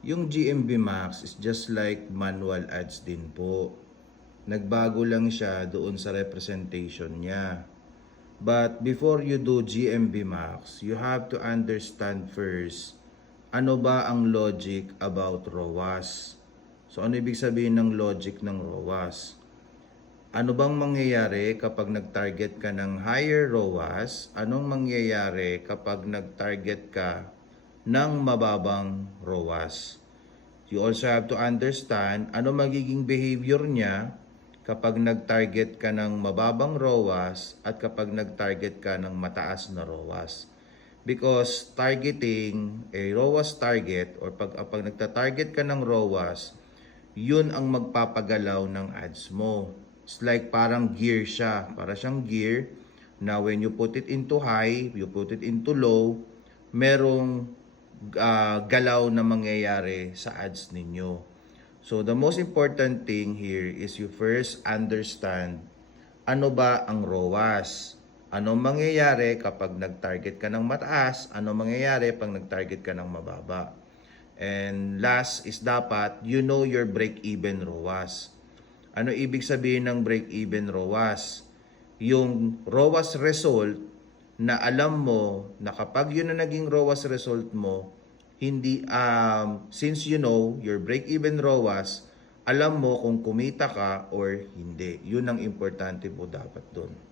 Yung GMB Max is just like manual ads din po. Nagbago lang siya doon sa representation niya. But before you do GMB Max, you have to understand first, ano ba ang logic about ROAS? So ano ibig sabihin ng logic ng ROAS? Ano bang mangyayari kapag nag-target ka ng higher ROAS? Anong mangyayari kapag nag-target ka ng mababang ROAS? You also have to understand ano magiging behavior niya kapag nag-target ka ng mababang ROAS at kapag nag-target ka ng mataas na ROAS. Because targeting a ROAS target or pag nagta-target ka ng ROAS, yun ang magpapagalaw ng ads mo. It's like parang gear siya. Para siyang gear na when you put it into high, you put it into low, merong galaw na mangyayari sa ads ninyo. So the most important thing here is you first understand ano ba ang ROAS. Anong mangyayari kapag nag-target ka ng mataas, anong mangyayari pag nag-target ka ng mababa. And last is dapat you know your break-even ROAS. Ano ibig sabihin ng break-even ROAS? Yung ROAS result na alam mo na kapag yun na naging ROAS result mo, hindi since you know your break-even ROAS, alam mo kung kumita ka or hindi. Yun ang importante po dapat doon.